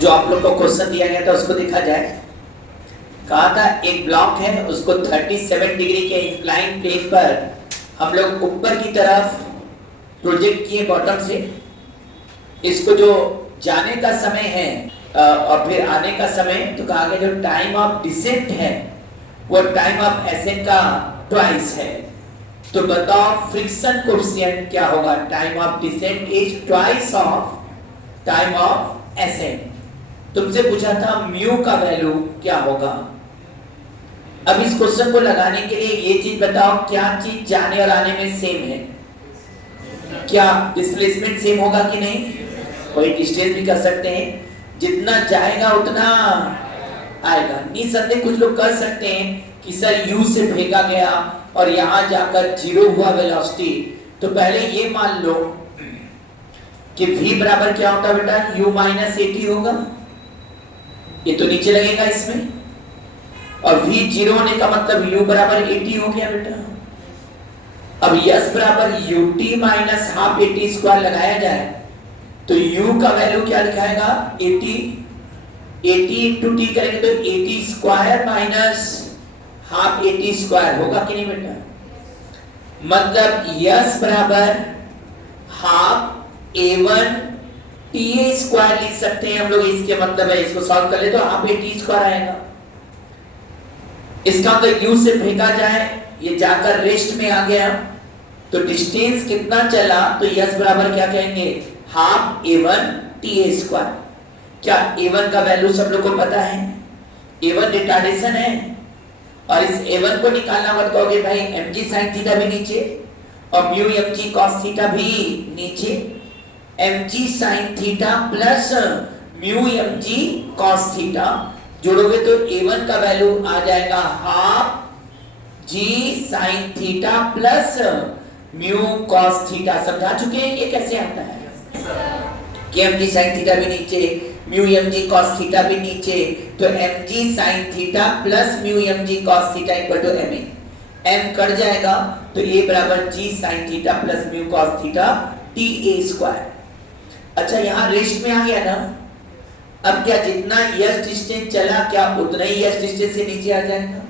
जो आप लोग को क्वेश्चन दिया गया था उसको देखा जाए। कहा था एक ब्लॉक है, उसको 37 डिग्री के इंक्लाइन प्लेन पर हम लोग ऊपर की तरफ प्रोजेक्ट किए बॉटम से। इसको जो जाने का समय है और फिर आने का समय, तो कहा गया जो टाइम ऑफ डिसेंट है वो टाइम ऑफ एसेंट का ट्वाइस है। तो बताओ फ्रिक्शन कोएफिशिएंट क्या होगा? Time of descent is twice of time of ascent. तुमसे पूछा था म्यू का वैल्यू क्या होगा। अब इस क्वेश्चन को लगाने के लिए ये चीज बताओ, क्या चीज जाने और आने में सेम है? क्या डिस्प्लेसमेंट सेम होगा कि नहीं? कोई डिस्टेंस भी कर सकते हैं, जितना जाएगा उतना आएगा। निसंदेह कुछ लोग कर सकते हैं कि सर u से फेंका गया और यहां जाकर 0 हुआ वेलोसिटी, तो पहले ये मान लो कि v बराबर क्या होता है बेटा? u माइनस at होगा। ये तो नीचे लगेगा इसमें, और v 0 होने का मतलब u बराबर at हो गया बेटा। अब s बराबर ut minus half at square लगाया जाए तो u का वैल्यू क्या लिखाएगा? 80 इंटू टी करेंगे तो 80 स्क्वायर माइनस हाफ 80 स्क्वायर होगा कि नहीं बेटा? मतलब s बराबर हाफ a1 TA स्क्वायर लिख सकते हैं हम लोग। इसके मतलब है, इसको सॉल्व कर ले तो हाफ a t स्क्वायर आएगा। इसका मतलब u से फेंका जाए, ये जाकर रेस्ट में आ गया, तो डिस्टेंस कितना चला? तो s बराबर क्या कहेंगे? Half a1 TA square. क्या a1 का वैल्यू सब लोग को पता है? a1 रिटार्डेशन है, और इस a1 को निकालना मत कहोगे भाई mg sin थीटा भी नीचे और म्यू mg cos थीटा भी नीचे। mg sin theta plus mu mg cos theta जोड़ोगे तो a1 का वैल्यू आ जाएगा half g sin theta plus mu cos theta. समझा चुके हैं ये कैसे आता है? कि mg sin थीटा भी नीचे, म्यू mg cos थीटा भी नीचे, तो mg sin theta plus mu mg cos theta equal to ma। m cut जाएगा तो a बराबर g sin theta plus mu cos theta ta square. अच्छा यहाँ रेस्ट में आ गया ना। अब क्या जितना s डिस्टेंस चला क्या उतना ही s डिस्टेंस से नीचे आ जाएगा?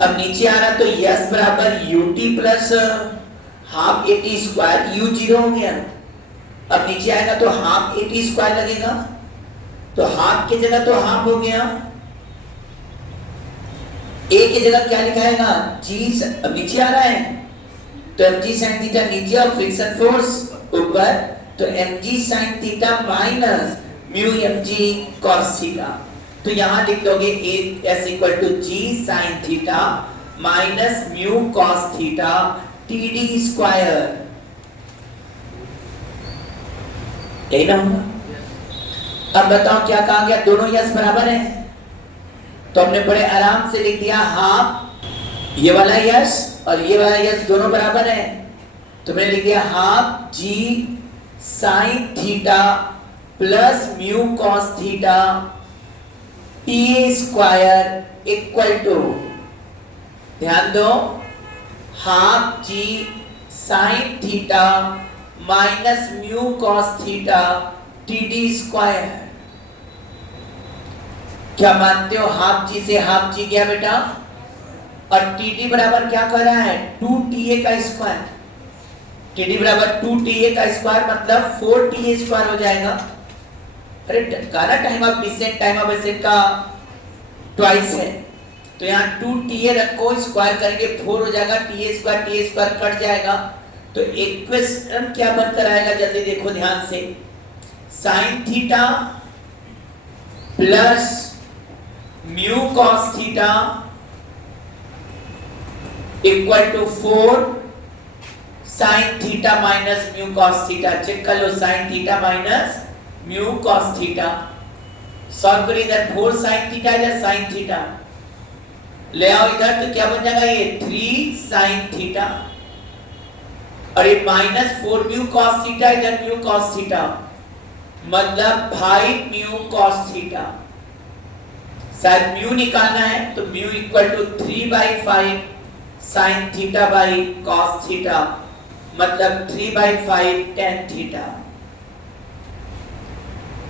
अब नीचे आ रहा तो s बराबर ut plus half at square, u 0 हो गया। अब नीचे आएगा तो हाफ at स्क्वायर लगेगा, तो हाफ की जगह तो हाफ हो गया, a की जगह क्या लिखाएगा? g। अब नीचे आ रहा है तो mg sin थीटा नीचे और फ्रिक्शन फोर्स ऊपर, तो mg sin theta minus mu mg cos theta. तो यहां लिख दोगे s equal to g sin theta minus mu cos theta td square. यही ना होगा? अब बताओ क्या कहा गया? दोनों यस बराबर है, तो हमने बड़े आराम से लिख दिया हाफ ये वाला यस और ये वाला यस दोनों बराबर है, तो मैंने लिख दिया half g sine theta plus mu cos theta t square equal to, ध्यान दो, half g sine theta minus mu cos theta TD square. क्या मानते हो? हाफ जी से हाफ जी गया बेटा, और टीडी बराबर क्या कर रहा है? 2TA का स्क्वायर। टीडी बराबर 2TA का स्क्वायर मतलब 4TA स्क्वायर हो जाएगा। अरे काना time of descent time of ascent का ट्वाइस है, तो यहाँ 2TA रखो, स्क्वायर करेंगे 4 हो जाएगा, TA स्क्वायर कट जाएगा, तो इक्वेशन क्या बनकर आएगा? जल्दी देखो ध्यान से, sine theta plus mu cos theta equal to 4 sine theta minus mu cos theta. Check कर लो, sine theta minus mu cos theta. Solve करो, इधर 4 साइन थीटा इधर साइन थीटा ले आओ इधर, तो क्या बन जाएगा? ये 3 साइन थीटा और ये माइनस 4 म्यू कॉस थीटा, इधर म्यू कॉस थीटा मतलब 5 म्यू कॉस थीटा। शायद म्यू निकालना है तो mu equal to 3/5 sine theta by cos theta मतलब 3/5 tan थीटा।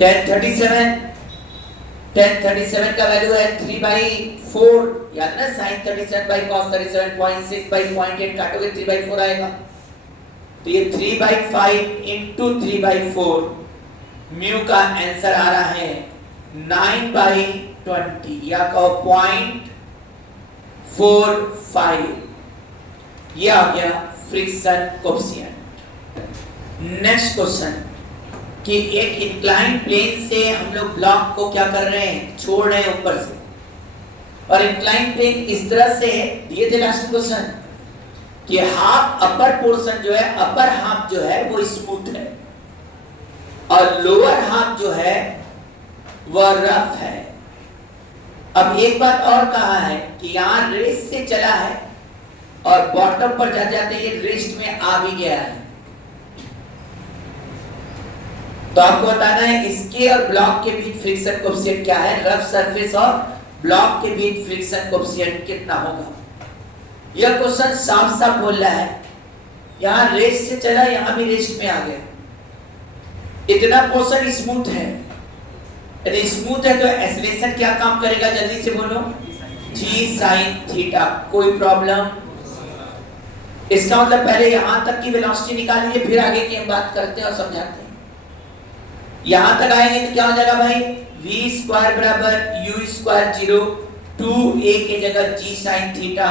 tan37 का वैल्यू है 3/4, याद ना sin 37 by cos 37.6 by 0.8 काटोगे 3/4 आएगा, तो ये 3/5 into 3/4, म्यू का आंसर आ रहा है 9/20 या कहो 0.45, ये आ गया फ्रिक्शन कोएफिशिएंट। नेक्स्ट क्वेश्चन कि एक इंक्लाइन प्लेन से हम लोग ब्लॉक को क्या कर रहे हैं, छोड़ रहे हैं ऊपर से, और इंक्लाइन प्लेन इस तरह से दिए थे लास्ट क्वेश्चन कि हाफ अपर पोर्शन जो है, अपर हाफ जो है वो स्मूथ है और लोअर हाफ जो है वह रफ है। अब एक बात और कहा है कि यहां रेस्ट से चला है और बॉटम पर जाते जाते ये रेस्ट में आ भी गया है, तो आपको बताना है इसके और ब्लॉक के बीच फ्रिक्शन कोएफिशिएंट क्या है, रफ सरफेस और ब्लॉक के बीच फ्रिक्शन कोएफिशिएंट कितना होगा। यह क्वेश्चन साफ साफ बोल रहा है यहां रेस्ट से चला, यहां भी रेस्ट में आ गया, इतना पोर्शन स्मूथ है, यदि स्मूथ है तो एक्सेलरेशन क्या काम करेगा, जल्दी से बोलो, g sin थीटा। कोई प्रॉब्लम? इसका मतलब पहले यहां तक की वेलोसिटी निकाल लीजिए, फिर आगे की हम बात करते हैं और समझाते हैं। यहां तक आएंगे तो क्या हो जाएगा भाई, v स्क्वायर बराबर u स्क्वायर 0 2a की जगह g sin थीटा।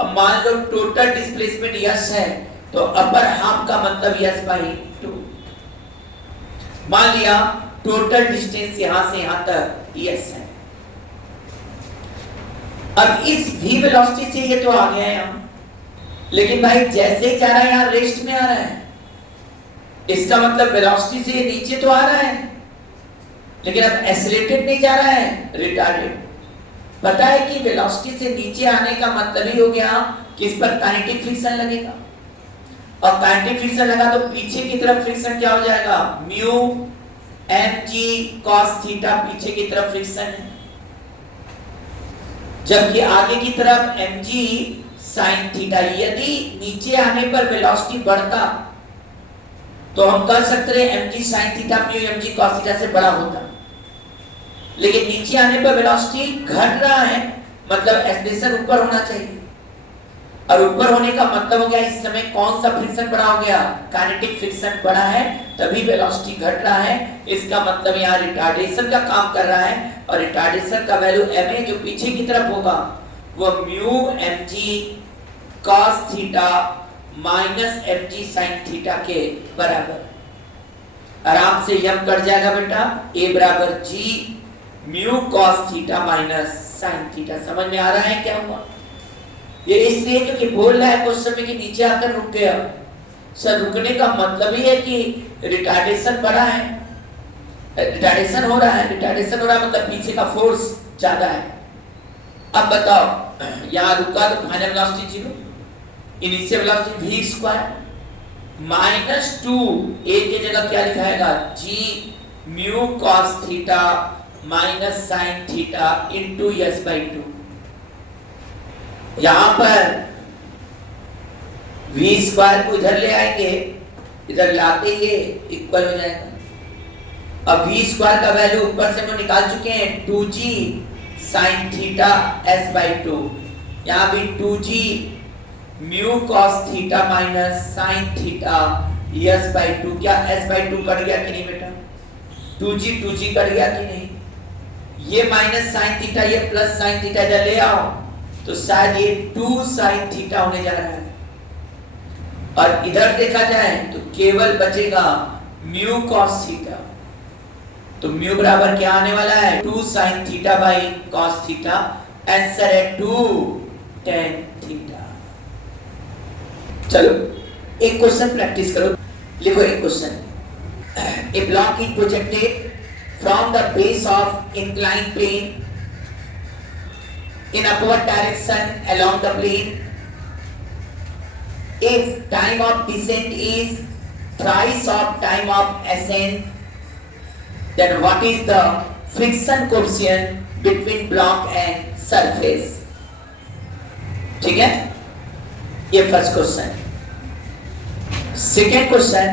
अब मान लो टोटल डिस्प्लेसमेंट s है तो अपर हाफ का मतलब s/2, मान लिया टोटल डिस्टेंस यहां से यहां तक s है। अब इस v वेलोसिटी से ये तो आ गया है यहां, लेकिन भाई जैसे ही जा रहा है यहां रेस्ट में आ रहा है, इसका मतलब वेलोसिटी से ये नीचे तो आ रहा है, लेकिन अब एक्सेलरेटेड नहीं जा रहा है, रिटार्डेड। पता है कि वेलोसिटी से नीचे आने का मतलब ही हो गया कि इस पर काइनेटिक फ्रिक्शन लगेगा, और काइनेटिक फ्रिक्शन लगा तो पीछे की तरफ फ्रिक्शन क्या हो जाएगा, म्यू mg cos थीटा पीछे की तरफ फ्रिक्शन है, जबकि आगे की तरफ mg sin थीटा। यदि नीचे आने पर वेलोसिटी बढ़ता तो हम कह सकते हैं mg sin theta mu mg cos theta से बड़ा होता, लेकिन नीचे आने पर वेलोसिटी घट रहा है, मतलब एक्सेलरेशन ऊपर होना चाहिए, और ऊपर होने का मतलब हो गया इस समय कौन सा फ्रिक्शन बड़ा हो गया, काइनेटिक फ्रिक्शन बड़ा है, तभी वेलोसिटी घट रहा है। इसका मतलब यहाँ रिटार्डेशन का काम कर रहा है, और रिटार्डेशन का वैल्यू ma जो पीछे की तरफ होगा वो mu mg cos theta minus mg sin theta के बराबर। आराम से यम कट जाएगा बेटा, a बराबर g mu cos theta minus sin theta. समझ में आ रहा है क्या हुआ? ये इसलिए क्योंकि बोल रहा है क्वेश्चन में कि नीचे आकर रुक गया, सर रुकने का मतलब ही है कि रिटार्डेशन बढ़ा है, रिटार्डेशन हो रहा है, रिटार्डेशन हो रहा है मतलब पीछे का फोर्स ज्यादा है। अब बताओ यहां रुका तो final velocity 0, initial velocity v square minus 2a की जगह क्या लिखाएगा, g mu cos theta minus sin theta into s/2। यहां पर v स्क्वायर को इधर ले आएंगे, इधर लाते ये इक्वल हो जाएगा। अब v स्क्वायर का वैल्यू ऊपर से हम निकाल चुके हैं 2g sin थीटा s/2, यहां भी 2g mu cos theta minus sin theta s/2। क्या s/2 कट गया कि नहीं बेटा, 2g कट गया कि नहीं, ये माइनस sin थीटा ये प्लस sin थीटा इधर ले आओ तो शायद ये 2 sin थीटा होने जा रहा है, और इधर देखा जाए तो केवल बचेगा म्यू cos थीटा, तो म्यू बराबर क्या आने वाला है 2 sin theta by cos theta, answer है 2 tan थीटा। चलो एक क्वेश्चन प्रैक्टिस करो, लिखो एक question, a block is projected from the base of inclined plane in upward direction along the plane. If time of descent is thrice of time of ascent, then what is the friction coefficient between block and surface? ठीक है, ये first question. Second question,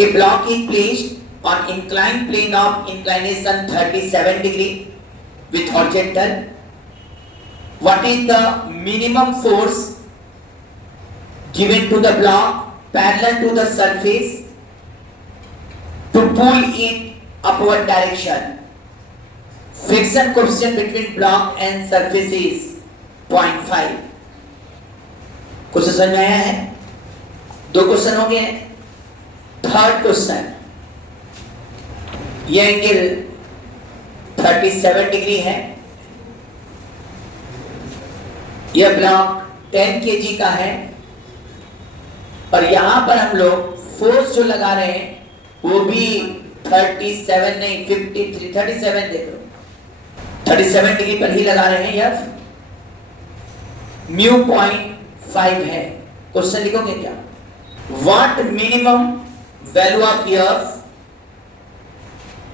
A block is placed on inclined plane of inclination 37 degree with horizontal. What is the minimum force given to the block parallel to the surface to pull in upward direction? Friction coefficient between block and surface is 0.5. कुछ समझ में आया है? दो question हो गए। Third question, ये angle 37 degree है, यह ब्लॉक 10 kg का है और यहां पर हम लोग फोर्स जो लगा रहे हैं वो भी 37 नहीं 53 37 देखो 37 डिग्री पर ही लगा रहे हैं। यह म्यू 0.5 है। क्वेश्चन लिखोगे क्या? What minimum value of F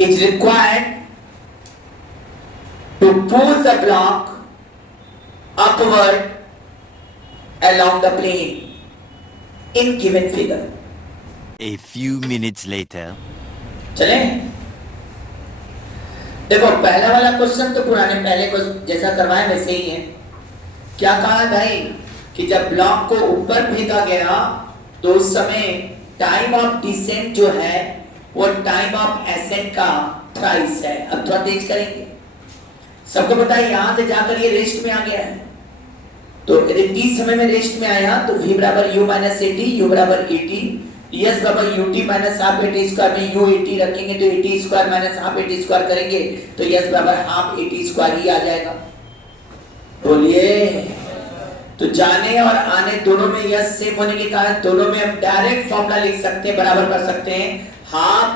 is required to pull the block upward along the plane in given figure. A few minutes later. चले देखो, पहला वाला क्वेश्चन तो पुराने पहले को जैसा करवाया वैसे ही है। क्या कहा भाई कि जब ब्लॉक को ऊपर फेंका गया तो उस समय टाइम ऑफ डिसेंट जो है वो टाइम ऑफ एसेंट का थ्राइस है। अब थोड़ा तेज करेंगे। सबको पता है यहां से जाकर ये रेस्ट में आ गया है, तो यदि t समय में रेस्ट में आया तो v बराबर u minus A T, u बराबर ए टी, s बराबर ut minus half A T square में u ए टी रखेंगे तो A T square minus half A T square करेंगे तो s बराबर हाफ ए टी स्क्वायर ही आ जाएगा। बोलिए। तो जाने और आने दोनों में s सेम होने के कारण दोनों में हम डायरेक्ट फॉर्मूला लिख सकते हैं, बराबर कर सकते हैं। हाफ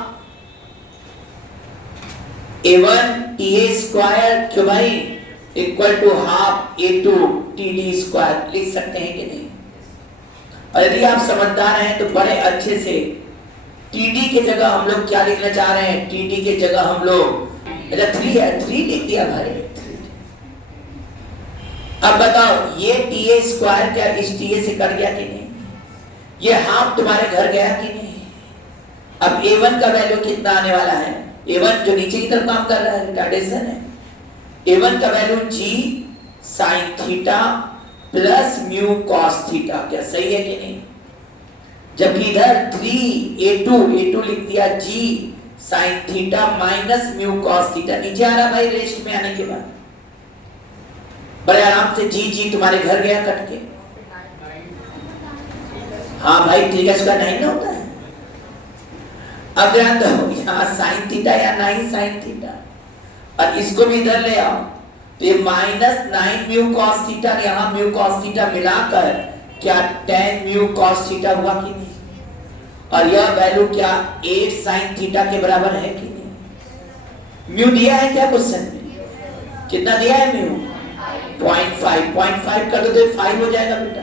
a1 ta स्क्वायर क्यों भाई equal to half a2 td square लिख सकते हैं कि नहीं? और यदि आप समझदार हैं तो बड़े अच्छे से td के जगह हम लोग क्या लिखना चाह रहे हैं? td के जगह हम लोग 3 है, 3 लिख दिया भाई। अब बताओ ये ta स्क्वायर क्या इस ta से कट गया कि नहीं? ये हाफ तुम्हारे घर गया कि नहीं? अब a1 का वैल्यू कितना आने वाला है? a1 जो नीचे की तरफ काम कर रहा है रिटार्डेशन है। a1 का value g sin theta plus mu cos theta. क्या सही है कि नहीं? जबकि इधर 3a2 लिख दिया g sin theta minus mu cos theta नीचे आ रहा भाई रेस्ट में आने के बाद। बड़े आराम से g तुम्हारे घर गया कट के। हाँ भाई ठीक है, इसका 9 ना होता है। अब ध्यान दो, यहाँ साइन थीटा या 9 साइन थीटा और इसको भी इधर ले आओ तो ये माइनस 9 म्यू कॉस थीटा, यहाँ म्यू कॉस थीटा मिलाकर क्या 10 म्यू कॉस थीटा हुआ कि नहीं? और यह वैल्यू क्या 8 साइन थीटा के बराबर है कि नहीं? म्यू दिया है क्या क्वेश्चन में? कितना दिया है म्यू? 0.5 कर दो तो 5 हो जाएगा बेटा।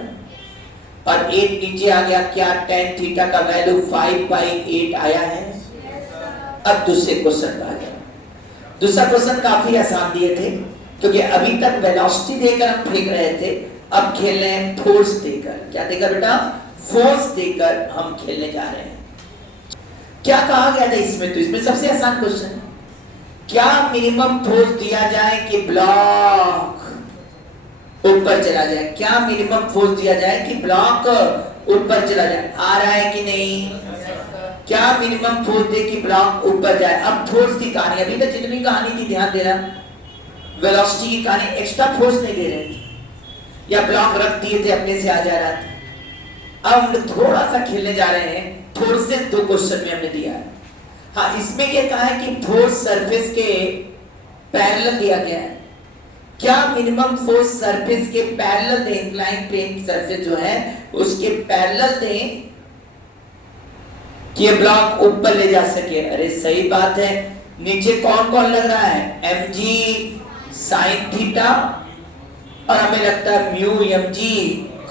और 8 नीचे आ गया, क्या tan थीटा का वैल्यू 5/8 आया है। अब दूसरे क्वेश्चन पे आ जाओ। दूसरा क्वेश्चन काफी आसान दिए थे क्योंकि अभी तक वेलोसिटी देकर हम फेंक रहे थे, अब खेल रहे हैं फोर्स देकर। क्या देकर बेटा? फोर्स देकर हम खेलने जा रहे हैं। क्या कहा गया था इसमें? तो इसमें सबसे आसान क्वेश्चन है, क्या मिनिमम फोर्स दिया जाए कि ब्लॉक ऊपर चला जाए? क्या मिनिमम फोर्स दिया जाए कि ब्लॉक ऊपर चला जाए? आ रहा है कि नहीं? क्या मिनिमम फोर्स दे कि ब्लॉक ऊपर जाए? अब फोर्स की कहानी, अभी तक जितनी कहानी थी ध्यान देना, वेलोसिटी की कहानी, एक्स्ट्रा फोर्स नहीं दे रहे थे या ब्लॉक रख दिए थे अपने से आ जा रहा था। अब हम थोड़ा सा खेलने जा रहे हैं, थोड़े से 2 क्वेश्चन में हमने दिया है। हाँ, इसमें क्या कहा है कि फोर्स सरफेस के पैरेलल दिया गया है। क्या मिनिमम फोर्स सरफेस के पैरेलल दें, इंक्लाइन प्लेन सरफेस जो है उसके पैरेलल दें कि ये ब्लॉक ऊपर ले जा सके। अरे सही बात है। नीचे कौन कौन लग रहा है? mg sin थीटा और हमें लगता है mu mg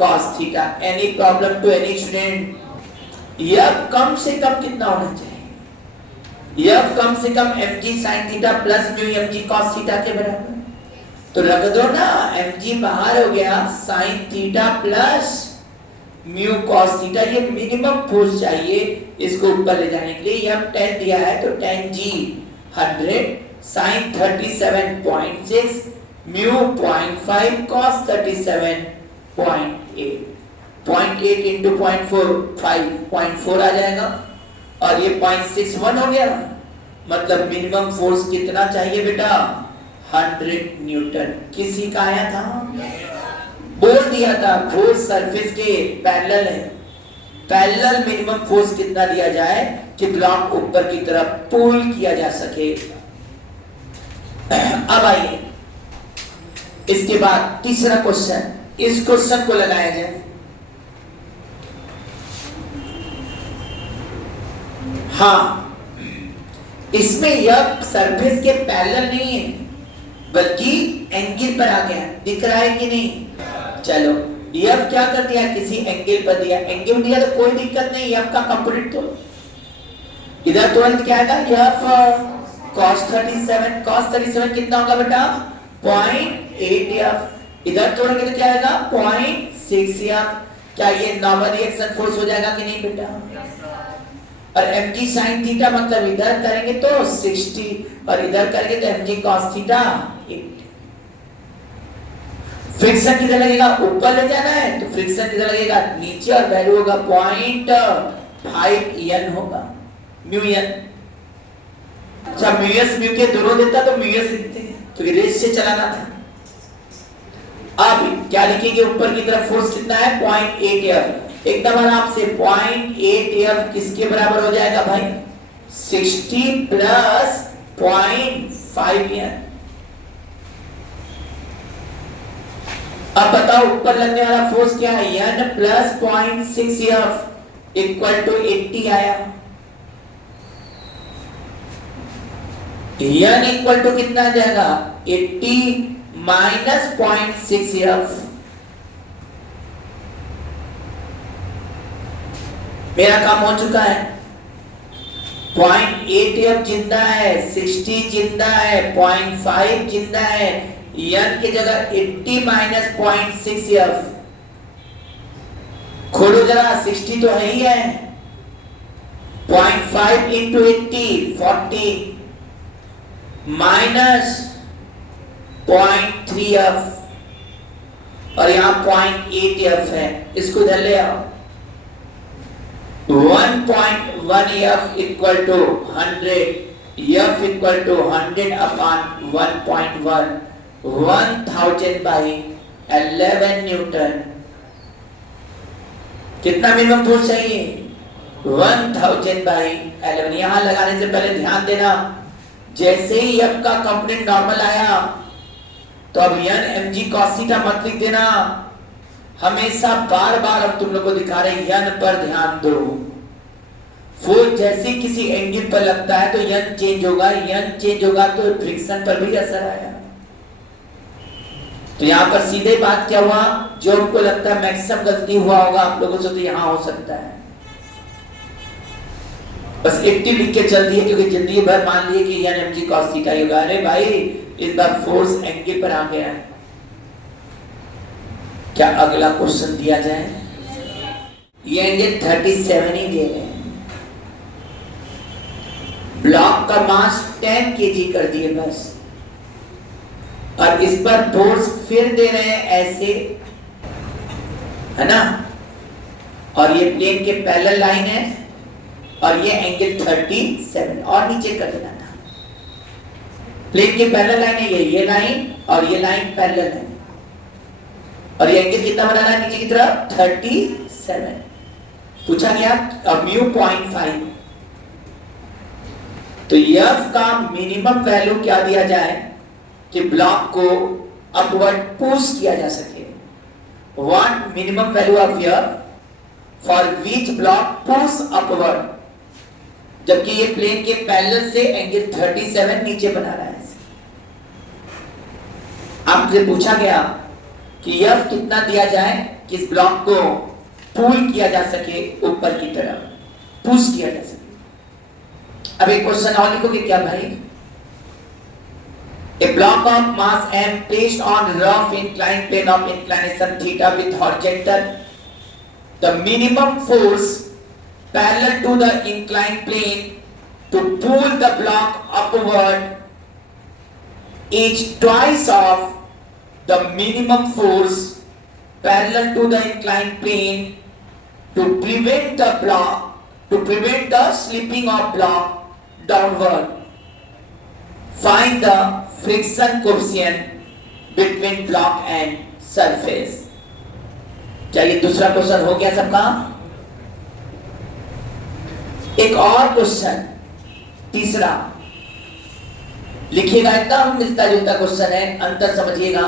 cos theta. Any problem to any student? यह कम से कम कितना होना चाहिए? यह कम से कम mg sin theta plus mu mg cos theta के बराबर। तो रख दो ना, mg बाहर हो गया, sin theta plus mu cos theta, ये मिनिमम फोर्स चाहिए इसको ऊपर ले जाने के लिए। ये हम 10 दिया है तो 10 जी 100 sin 37.6 म्यू 0.5 cos 37.8, 0.8 into 0.4 5.4 आ जाएगा और ये 0.61 हो गया। मतलब मिनिमम फोर्स कितना चाहिए बेटा? 100 न्यूटन। किसी का आया था? बोल दिया था फोर्स सरफेस के पैरेलल है, पैरेलल मिनिमम फोर्स कितना दिया जाए कि ब्लॉक ऊपर की तरफ पुल किया जा सके। अब आइए इसके बाद तीसरा क्वेश्चन, इस क्वेश्चन को लगाया जाए। हाँ, इसमें यह सरफेस के पैरेलल नहीं है बल्कि एंगल पर आ गया, दिख रहा है कि नहीं? चलो यह क्या कर दिया, किसी एंगल पर दिया, एंगल दिया तो कोई दिक्कत नहीं, यह का कंपोनेंट तो इधर तुरंत क्या आएगा, यह cos 37 कितना होगा बेटा? 0.8 f। इधर तोड़ेंगे तो क्या आएगा? 0.6 f। क्या ये नॉर्मल रिएक्शन फोर्स हो जाएगा कि नहीं बेटा? और mg sin थीटा मतलब इधर करेंगे तो 60 और इधर करेंगे तो mg cos थीटा 80। फ्रिक्शन किधर लगेगा? ऊपर ले जाना है तो फ्रिक्शन किधर लगेगा? नीचे, और वैल्यू होगा 0.5 n होगा, म्यू n। अच्छा म्यूएस म्यू के दोनों देता तो म्यूएस लिखते हैं, तो रेस से चलाना था। अब क्या लिखेंगे? ऊपर की तरफ फोर्स कितना है? 0.8 f। एकदम आराम से 0.8 f किसके बराबर हो जाएगा भाई? 60 प्लस 0.5 n। अब बताओ ऊपर लगने वाला फोर्स क्या है? n plus 0.6 f equal to 80 आया। n इक्वल टू कितना आ जाएगा? 80 माइनस 0.6 f। मेरा काम हो चुका है। 0.8 f जिंदा है, 60 जिंदा है, 0.5 जिंदा है, n की जगह 80 माइनस 0.6 f। खोलो जरा, 60 तो है ही है, 0.5 इंटू 80 40 माइनस 0.3 f और यहां 0.8 f है, इसको इधर ले आओ। 1.1 f equal to 100, f equal to 100 upon 1.1, 1000 by 11 newton. कितना मिनिमम फोर्स चाहिए? 1000 बाई 11। यहां लगाने से पहले ध्यान देना, जैसे ही f का कंपोनेंट नॉर्मल आया तो अब n mg cos थीटा मत लिख देना, हमेशा बार बार अब तुम लोग को दिखा रहे n पर ध्यान दो। फोर्स जैसे किसी एंगल पर लगता है तो n चेंज होगा, n चेंज होगा तो फ्रिक्शन पर भी असर आएगा। तो यहां पर सीधे बात क्या हुआ, जो हमको लगता है मैक्सिमम गलती हुआ होगा आप लोगों से, तो यहां हो सकता है बस 80 लिख के चल दिए, क्योंकि जिंदगी भर मान लिए कि n mg cos थीटा ही होगा। अरे भाई इस बार फोर्स एंगल पर आ गया है। क्या अगला क्वेश्चन दिया जाए? ये एंगल 37 ही दे रहे हैं, ब्लॉक का मास 10 kg कर दिए बस, और इस पर फोर्स फिर दे रहे हैं ऐसे, है ना? और ये प्लेन के पैरेलल लाइन है और ये एंगल 37 और नीचे कर देना था। प्लेन के पैरेलल लाइन है ये लाइन और ये लाइन पैरेलल है, और ये एंगल कितना बनाना है नीचे की तरफ? 37। पूछा गया अब म्यू 0.5, तो f का मिनिमम वैल्यू क्या दिया जाए कि ब्लॉक को अपवर्ड पुश किया जा सके? What minimum value of f for which block push upward, जबकि ये प्लेन के पैरेलल से एंगल 37 नीचे बना रहा है। आपसे पूछा गया कि f कितना दिया जाए कि इस ब्लॉक को पुल किया जा सके, ऊपर की तरफ पुश किया जा सके। अब एक क्वेश्चन और लिखोगे क्या भाई? A block of mass m placed on rough inclined plane of inclination theta with horizontal the minimum force parallel to the inclined plane to pull the block upward is twice of the minimum force parallel to the inclined plane to prevent the slipping of block downward. Find the friction coefficient between block and surface. क्या ये दूसरा question हो गया सबका? एक और question तीसरा लिखिएगा, एकदम मिलता जुलता क्वेश्चन है, अंतर समझिएगा.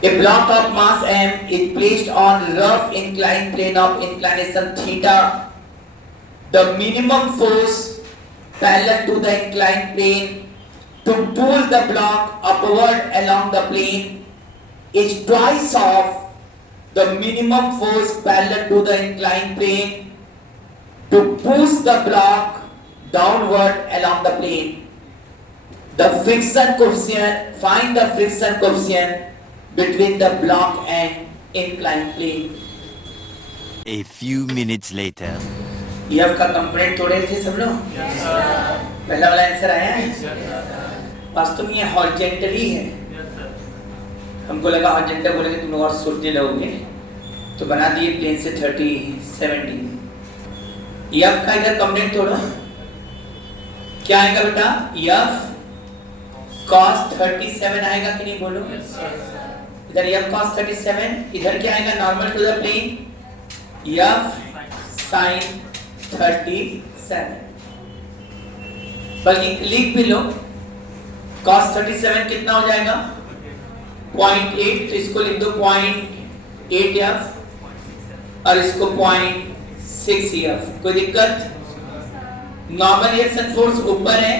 A block of mass m is placed on rough inclined plane of inclination theta. The minimum force parallel to the inclined plane to pull the block upward along the plane is twice of the minimum force parallel to the inclined plane to push the block downward along the plane. The friction coefficient, find the friction coefficient between the block and inclined plane. A few minutes later. ये आपका complete तोड़े थे सब लोग? पहला वाला answer आया है? वास्तव में ये हॉरिजॉन्टली है. हमको लगा हॉरिजॉन्टल बोलेंगे तुम लोग और सोचने लगोगे, तो बना दिए प्लेन से 37 डिग्री. एफ का इधर कंप्लीट तोड़ो, क्या आएगा बेटा? एफ cos 37 आएगा कि नहीं बोलो? इधर एफ cos 37, इधर क्या आएगा? Normal to the plane F sin 37. बल्कि लिख भी लो, cos 37 कितना हो जाएगा? 0.8, तो इसको लिख दो 0.8 एफ और इसको 0.6 एफ. कोई दिक्कत? नॉर्मल रिएक्शन फोर्स ऊपर है,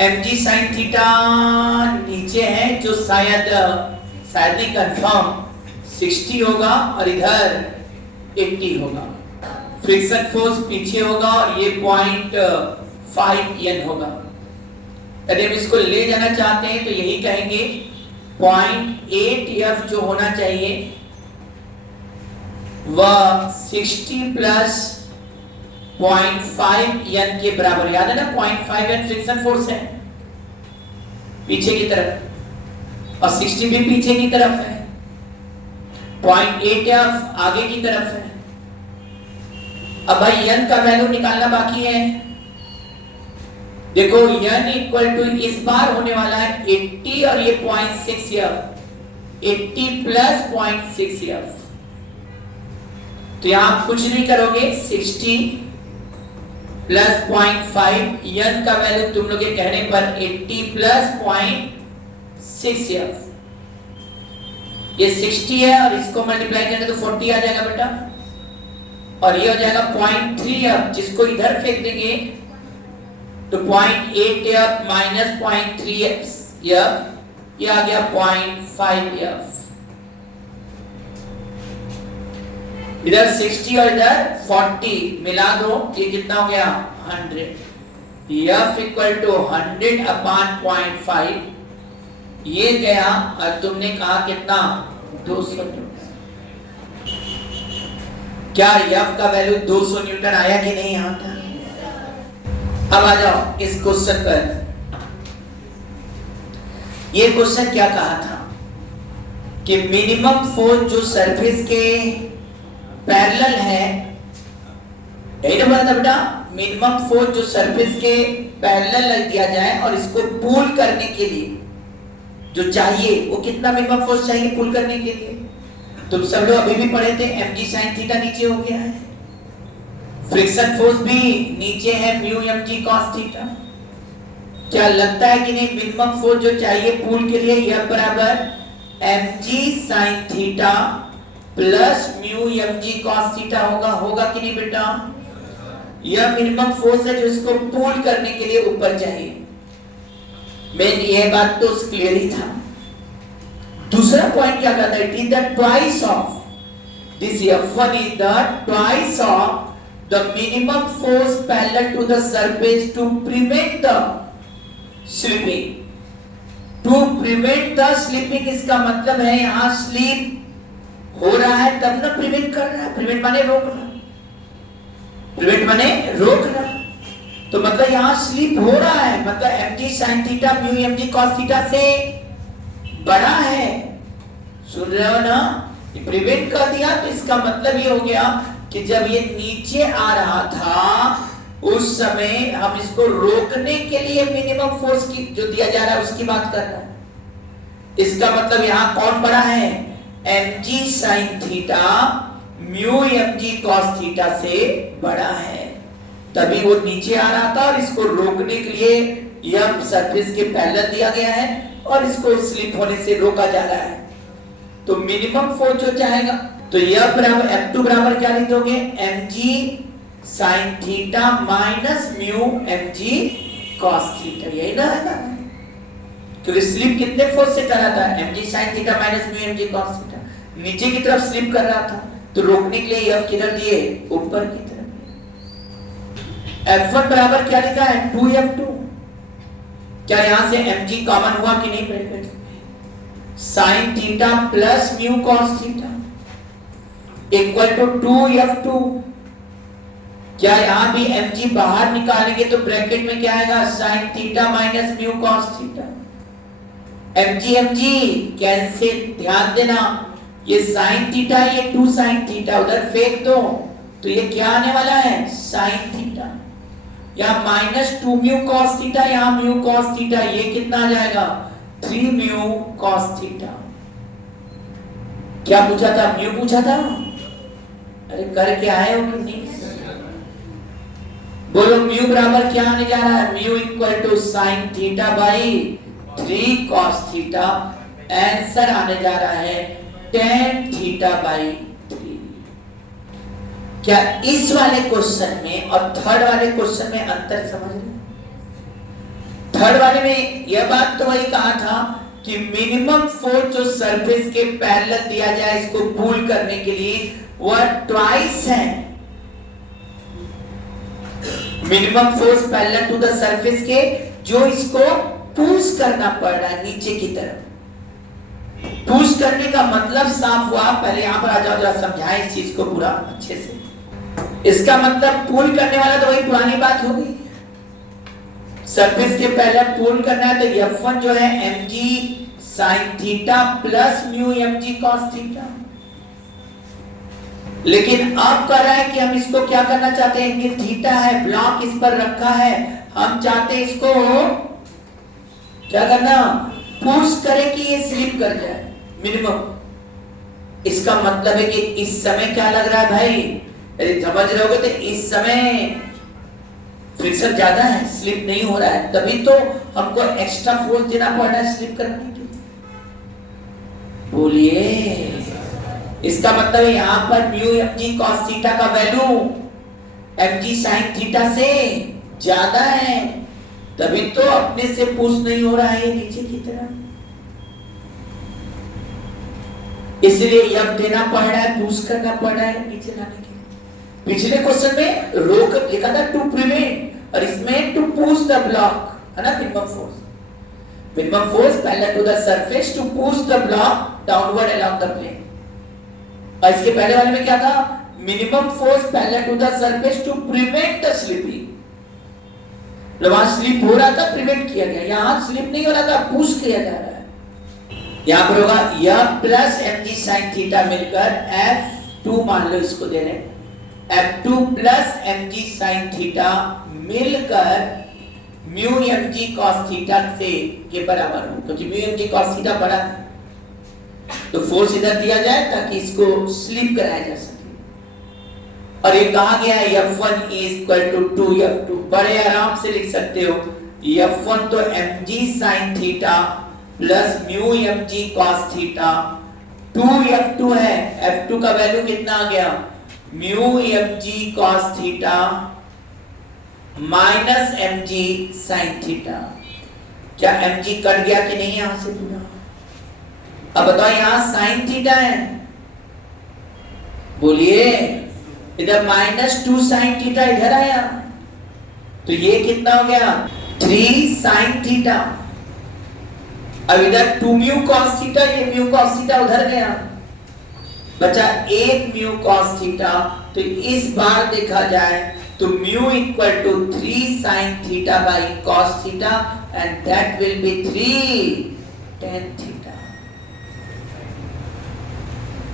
mg sin थीटा नीचे है, जो शायद नहीं कंफर्म 60 होगा और इधर 80 होगा. फ्रिक्शन फोर्स पीछे होगा और ये 0.5 n होगा. यदि हम इसको ले जाना चाहते हैं तो यही कहेंगे 0.8 f जो होना चाहिए वह 60 प्लस 0.5 n के बराबर. याद है ना, 0.5 n फ्रिक्शन फोर्स है पीछे की तरफ और 60 भी पीछे की तरफ है. 0.8 f आगे की तरफ है. अब भाई n का वैल्यू निकालना बाकी है. देखो n इक्वल टू इस बार होने वाला है 80 और ये 0.6 f, 80 प्लस 0.6 f. तो यहां आप कुछ नहीं करोगे, 60 प्लस 0.5, n का वैल्यू तुम लोग के कहने पर 80 प्लस 0.6 f. ये 60 है और इसको मल्टीप्लाई करेंगे तो 40 आ जाएगा बेटा, और ये हो जाएगा 0.3 f, जिसको इधर फेंक देंगे तो 0.8 f माइनस 0.3 f, ये आ गया 0.5 f. इधर 60 और इधर 40 मिला दो, ये कितना हो गया? 100. f इक्वल टू 100 अपॉन 0.5, ये गया और तुमने कहा कितना? 200 न्यूटन. क्या f का वैल्यू 200 न्यूटन आया कि नहीं? यहां था. अब आ जाओ इस क्वेश्चन पर. ये क्वेश्चन क्या कहा था कि मिनिमम फोर्स जो सरफेस के पैरेलल है, यही ना बोला था बेटा? मिनिमम फोर्स जो सरफेस के पैरेलल दिया जाए और इसको पुल करने के लिए जो चाहिए, वो कितना मिनिमम फोर्स चाहिए पुल करने के लिए? तुम सब लोग अभी भी पढ़े थे, mg sin थीटा नीचे हो गया है, फ्रिक्शन फोर्स भी नीचे है, म्यू mg cos थीटा. क्या लगता है कि नहीं मिनिमम फोर्स जो चाहिए पुल के लिए यह बराबर mg sin theta plus mu mg cos theta होगा कि नहीं बेटा? यह मिनिमम फोर्स है जो इसको पुल करने के लिए ऊपर चाहिए. मेन यह बात तो क्लियर ही था. दूसरा पॉइंट क्या कहता है? It is the twice of this F1 is the twice of the minimum force parallel to the surface to prevent the slipping. To prevent the slipping इसका मतलब है यहाँ स्लिप हो रहा है तब ना प्रिवेंट कर रहा है, प्रिवेंट माने रोकना, प्रिवेंट माने रोकना। तो मतलब यहां स्लिप हो रहा है, मतलब mg sin theta mu mg cos theta से बड़ा है। सुन रहे हो ना, प्रिवेंट कर दिया तो इसका मतलब ये हो गया कि जब ये नीचे आ रहा था उस समय हम इसको रोकने के लिए मिनिमम फोर्स की जो दिया जा रहा है उसकी बात कर रहा है। इसका मतलब यहां कौन बड़ा है, mg sin theta mu mg cos theta से बड़ा है, तभी वो नीचे आ रहा था और इसको रोकने के लिए यह सरफेस के पैरेलल दिया गया है और इसको स्लिप होने से रोका जा रहा है। तो मिनिमम फोर्स जो चाहेगा तो यह बराबर F2 बराबर क्या लिख दोगे, mg sin theta minus mu mg cos theta, यही ना है ना, क्योंकि स्लिप कितने फोर्स से कर रहा था, mg sin theta minus mu mg cos theta, नीचे की तरफ स्लिप कर रहा था, तो रोकने के लिए F किधर दिए, ऊपर की तरफ। F1 बराबर क्या लिखा है, 2F2। क्या यहां से mg कॉमन हुआ कि नहीं bracket, sin theta plus mu cos theta equal to 2F2। क्या यहां भी mg बाहर निकालेंगे तो ब्रैकेट में क्या आएगा, sin theta minus mu cos theta. mg cancel, ध्यान देना ये sin थीटा ये 2 sin थीटा उधर फेंक दो तो ये क्या आने वाला है, sin थीटा। यहाँ माइनस 2 म्यू cos थीटा, यहाँ म्यू cos थीटा, ये कितना आ जाएगा 3 म्यू cos थीटा। क्या पूछा था, म्यू पूछा था, अरे करके आए हो कि नहीं, बोलो म्यू बराबर क्या आने जा रहा है, mu equal to sin theta by 3 cos theta, answer आने जा रहा है tan थीटा बाई 3। क्या इस वाले क्वेश्चन में और थर्ड वाले क्वेश्चन में अंतर समझ रहे, थर्ड वाले में यह बात तो वही कहा था कि मिनिमम फोर्स जो सरफेस के पैरेलल दिया जाए इसको पुल करने के लिए वह ट्वाइस है, minimum force parallel to the surface के जो इसको पुश करना पड़ रहा है नीचे की तरफ। पुश करने का मतलब साफ हुआ, पहले यहां पर आ जाओ जरा समझाएं इस चीज को पूरा अच्छे से। इसका मतलब पुल करने वाला तो वही पुरानी बात हो गई, सरफेस के पहले पुल करना है तो F1 जो है mg sin theta plus mu mg cos theta. लेकिन अब कर रहा है कि हम इसको क्या करना चाहते हैं कि थीटा है, ब्लॉक इस पर रखा है, हम चाहते हैं इसको क्या करना, पुश करें कि ये स्लिप कर जाए मिनिमम। इसका मतलब है कि इस समय क्या लग रहा है भाई, यदि समझ रहे होगे तो इस समय फ्रिक्शन ज्यादा है, स्लिप नहीं हो रहा है, तभी तो हमको एक्स्ट्रा फोर्स देना पड़ रहा है स्लिप करने के लिए। बोलिए, इसका मतलब है यहां पर म्यू mg cos थीटा का वैल्यू mg sin थीटा से ज्यादा है, तभी तो अपने से पुश नहीं हो रहा है नीचे की तरफ, इसलिए यह देना पड़ रहा है, पुश करना पड़ रहा है नीचे लाने के लिए। पिछले क्वेश्चन में रोक लिखा था टू प्रिवेंट और इसमें टू पुश द ब्लॉक है ना, minimum force parallel to the surface to push the block downward along the plane. और इसके पहले वाले में क्या था, minimum force parallel to the surface to prevent the slipping. वहां स्लिप हो रहा था, प्रिवेंट किया गया, यहां स्लिप नहीं हो रहा था, पुश किया जा रहा है। यहां पर होगा यह प्लस mg sin थीटा मिलकर F2 मान लो इसको दे रहे हैं, F2 plus mg sin theta मिलकर म्यू mg cos थीटा से के बराबर हो, क्योंकि म्यू mg cos थीटा बड़ा है तो फोर्स इधर दिया जाए ताकि इसको स्लिप कराया जा सके। और ये कहा गया है F1 इक्वल टू 2F2, बड़े आराम से लिख सकते हो F1 तो mg sin theta plus mu mg cos theta 2F2 है, F2 का वैल्यू कितना आ गया, mu mg cos theta minus mg sin theta. क्या mg कट गया कि नहीं यहां से पूरा, अब बताओ यहां sin थीटा है, बोलिए, इधर -2 sin थीटा इधर आया तो ये कितना हो गया 3 sin थीटा। अब इधर 2 म्यू cos थीटा, ये म्यू cos थीटा उधर गया बचा एक म्यू कॉस थीटा, तो इस बार देखा जाए तो mu equal to 3 sine theta by cos theta and that will be 3 tan theta.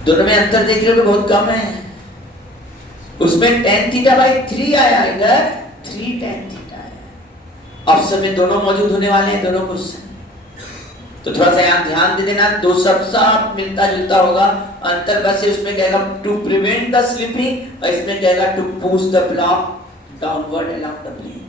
दोनों में अंतर देख रहे हो बहुत कम है, उसमें टेन थीटा बाई 3 आया, इधर 3 टेन थीटा आया। ऑप्शन में दोनों मौजूद होने वाले हैं, दोनों क्वेश्चन, तो थोड़ा सा यहाँ ध्यान दे देना, दो सब मिलता जुलता होगा, अंतर बस है उसमें कहेगा टू प्रिवेंट द स्लिपिंग और इसमें कहेगा to push the block downward along the plane.